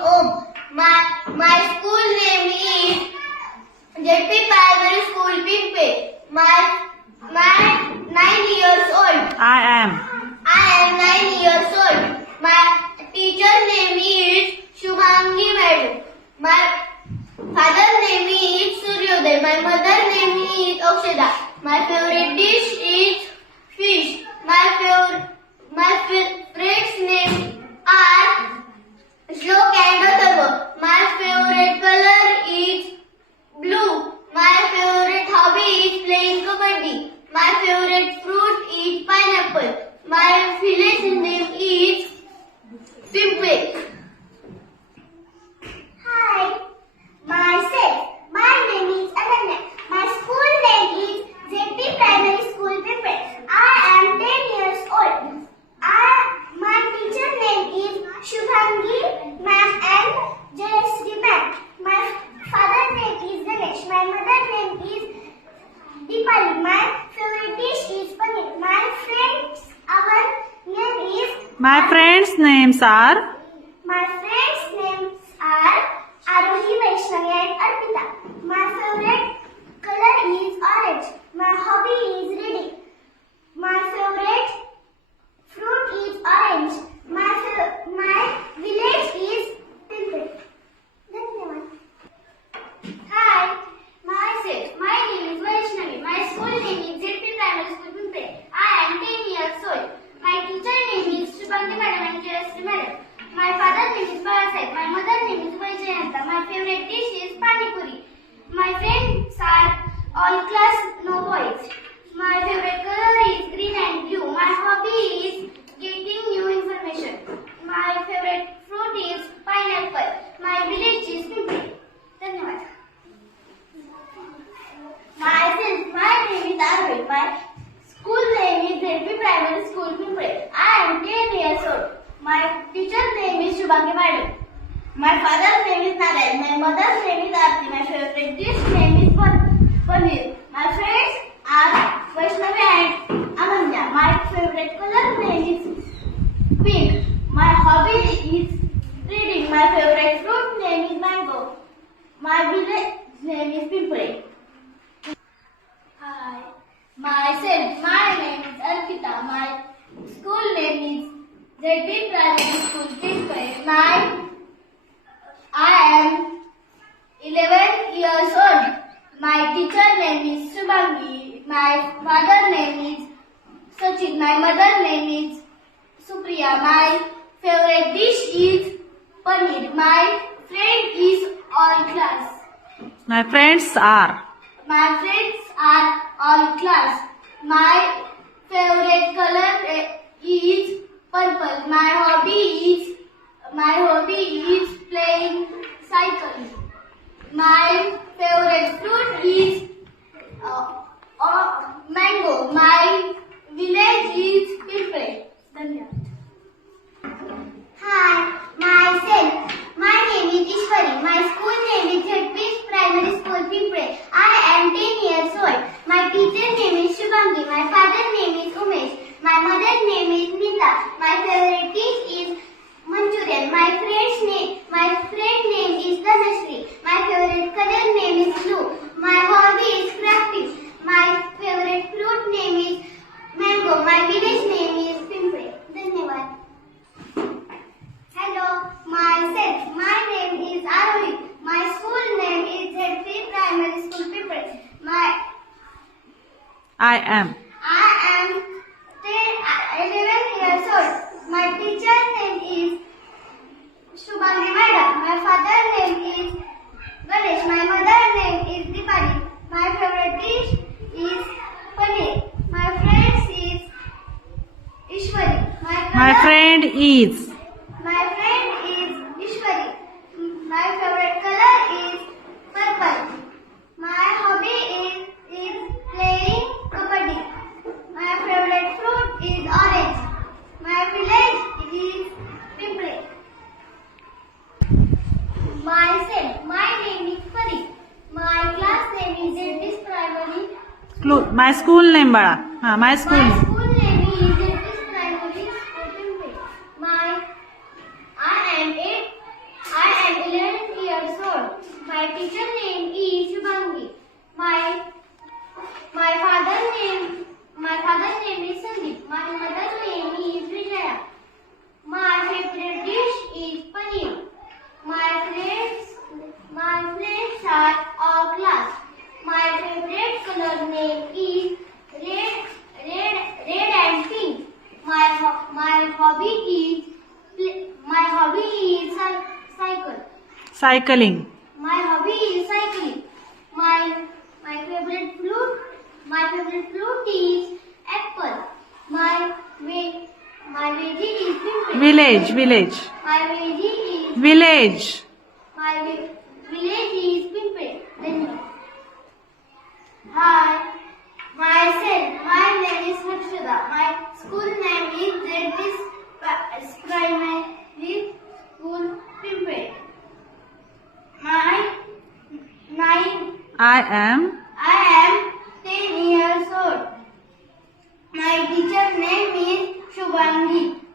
Om. My school name is JP Primary School, Pimpe. My 9 years old. I am 9 years old. My teacher name is Shubhangi Madam. My father name is Suryoday. My mother name is Akshada. My favorite dish is fish. My friends name are Shlok and Atharva. My favorite color is blue. My favorite hobby is playing kabaddi. My favorite fruit is pineapple. My village name is Pimpe. Hi, myself. My name is Ananya. My school name is JP Primary School, Pimpe. I am 10 years old. My teacher name is Shubhangi Ma'am and Jayasri Ma'am. My father name is Ganesh. My mother name is Deepali. My favorite dish is paneer. My friends names are Arohi, Vaishnavi and Arpita. My favorite color is orange. My hobby is reading. My favorite fruit is orange. My village is Pimple. Hi, myself. My name is Vaishnavi. My school name is JP Primary School, Pimple. I am 10 years old. My teacher name is Shubhangi Madam and Jayasri Madam. My father name is Balasaheb. My mother name is Vaijayanta. My favorite dish is Pani Puri. My friends are all class, no boys. My favorite color is green and blue. My hobby is getting new information. My favorite fruit is pineapple. My village is Pimpri. Dhanyawad. Myself, my name is Arvind. My school name is JP Primary School, Pimpri. I am 10 years old. My teacher name is Shubhangi Madam. My father's name is Narayan. My mother's name is Aarti. My favorite dish name is paneer. My friends are Vaishnavi and Ananya. My favorite color name is pink. My hobby is reading. My favorite fruit name is mango. My village name is Pimpri. Hi. Myself, my name is Arpita. My school name is JP Primary School, Pimpri. I am 11 years old. My teacher name is Shubhangi. My father name is Sachin. My mother name is Supriya. My favorite dish is paneer. My friend is all class. My friends are all class. My favorite color is purple. My hobby is playing cycle. My favorite fruit is mango. My village is Pimpri. Dhanyawad. Hi, myself. My name is Ishwari. My school name is JP Primary School, Pimpri. I am 10 years old. My teacher name is Shubhangi. My father name is Umesh. My mother name is Nita. My favorite dish is Manchurian. My friend name is Dhanashree. My favorite color name is blue. My hobby is crafting. My favorite fruit name is mango. My village name is Pimpri. Dhanyawad. Hello, myself. My name is Arohi. My school name is JP Primary School, Pimpri. I am 11 years old. My teacher name is Shubhangi Madam. My father name is Ganesh. My mother name is Deepali. My favorite dish is paneer. My friends is Ishwari. my friend is Ishwari. My favorite color is purple. My hobby is playing kabaddi. My favorite fruit is orange. My village is Pimpri. Myself, my name is Pari. My class name is JP Primary. my school name बाळा हा my school My name. school name is JP Primary School, Pimpri. I am 8 cycle. Cycling. My hobby is cycling. My favorite fruit is apple. My veggie is pimpri. Village. My veggie is Village. village is pimpri. Then hi. My name is Harshada. My school name is ZS Primary School Pimpri. I am I am 10 years old. My teacher name is Shubhangi.